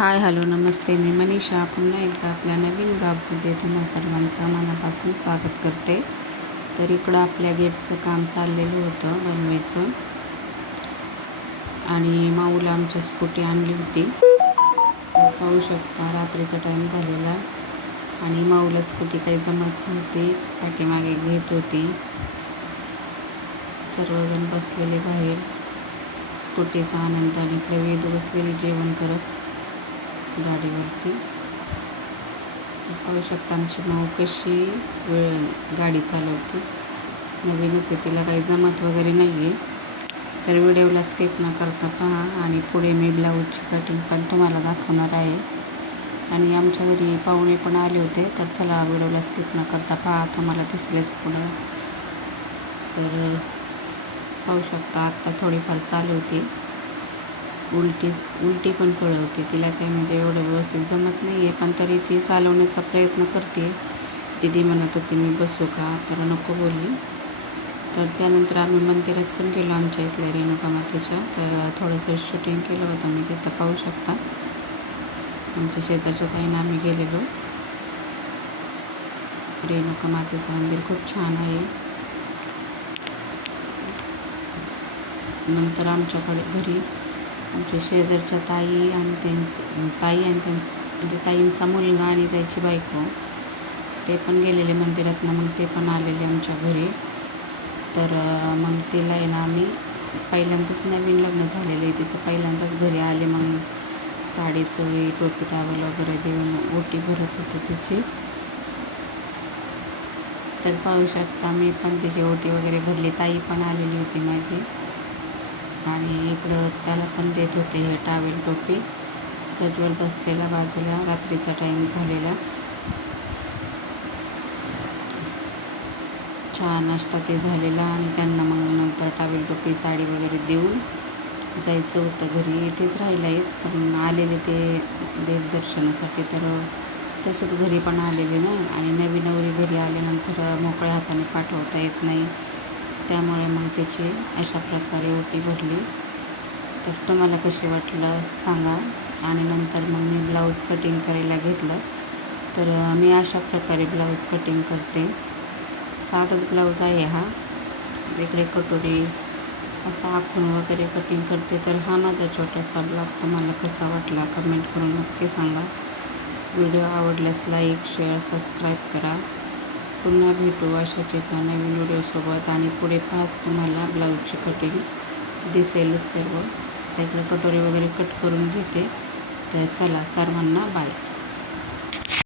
Hi hello नमस्ते. मी मनीषा पुन्हा एकदा आपल्या नवीन ब्लॉगमध्ये तुम्हा सर्वांचं मनापासून स्वागत करते. तर इकडं आपल्या गेटचं काम चाललेलं होतं बनवायचं आणि माऊला आमच्या स्कूटी आणली होती. तर पाहू शकता रात्रीचा टाईम झालेला आणि माऊला स्कूटी काही जमत नव्हती, पाठीमागे घेत होती. सर्वजण बसलेले बाहेर स्कूटीचा आनंद आणि इकडे वेदू बसलेली जेवण करत गाडीवरती. तर पाहू शकता आमची माऊ कशी गाडी चालवते. नवीनच आहे, तिला काही जमत वगैरे नाही आहे. तर व्हिडिओला स्किप न करता पहा आणि पुढे मी ब्लाऊजची कटिंग पण तुम्हाला दाखवणार आहे. आणि आमच्या घरी पाहुणे पण आले होते, तर चला व्हिडिओला स्किप न करता पहा, तुम्हाला दिसलेच पुढं. तर पाहू शकता आत्ता थोडीफार चालू होती, उलटी पण पळवते. तिला काही म्हणजे एवढं व्यवस्थित जमत नाही आहे, पण तरी ती चालवण्याचा प्रयत्न करते. दीदी म्हणत होती मी बसू का, तर नको बोलली. तर त्यानंतर आम्ही मंदिरात पण गेलो आमच्या इथल्या रेणुका मातेच्या. तर थोडंसं शूटिंग केलं होतं मी तिथं, पाहू शकता आमच्या शेजारच्या ताईनं आम्ही गेलेलो. रेणुका मातेचं मंदिर खूप छान आहे. नंतर आमच्याकडे घरी आमच्या शेजारच्या ताई आणि म्हणजे ताईंचा मुलगा आणि त्याची बायको ते पण गेलेले मंदिरात ना, मग ते पण आलेले आमच्या घरी. तर मग तिला आहे ना, आम्ही पहिल्यांदाच नवीन लग्न झालेलं आहे तिचं, पहिल्यांदाच घरी आले. मग साडी चोळी टोपी टावल वगैरे देऊन ओटी भरत होते तिची. तर पाहू शकता मी पण तिची ओटी वगैरे भरली. ताई पण आलेली होती माझी आणि इकडं त्याला पण देत होते हे टावेल टोपी. प्रज्वल बसलेला बाजूला, रात्रीचा टाईम झालेला. चहा नाश्ता ते झालेला आणि त्यांना मग नंतर टावेल टोपी साडी वगैरे देऊन जायचं होतं घरी. इथेच राहिला आहेत, पण आलेले ते देवदर्शनासाठी, तर तसेच घरी पण आलेले ना. आणि नवी नवरी घरी आल्यानंतर मोकळ्या हाताने पाठवता येत नाही, त्यामुळे मग त्याची अशा प्रकारे ओटी भरली. तर तुम्हाला कशी वाटलं सांगा. आणि नंतर मग मी ब्लाऊज कटिंग करायला घेतलं. तर मी अशा प्रकारे ब्लाऊज कटिंग करते. साधाच ब्लाऊज आहे हा, इकडे कटोरी असा आखून वगैरे कटिंग करते. तर हा माझा छोटासा ब्लॉग तुम्हाला कसा वाटला कमेंट करून नक्की सांगा. व्हिडिओ आवडल्यास लाईक शेअर सबस्क्राईब करा. पुन्हा भेटू अशाच एका नवीन व्हिडिओसोबत. आणि पुढे पास तुम्हाला ब्लाऊजची कटिंग दिसेलच सर्व. तर इकडे कटोरी वगैरे कट करून घेते. तर चला सर्वांना बाय.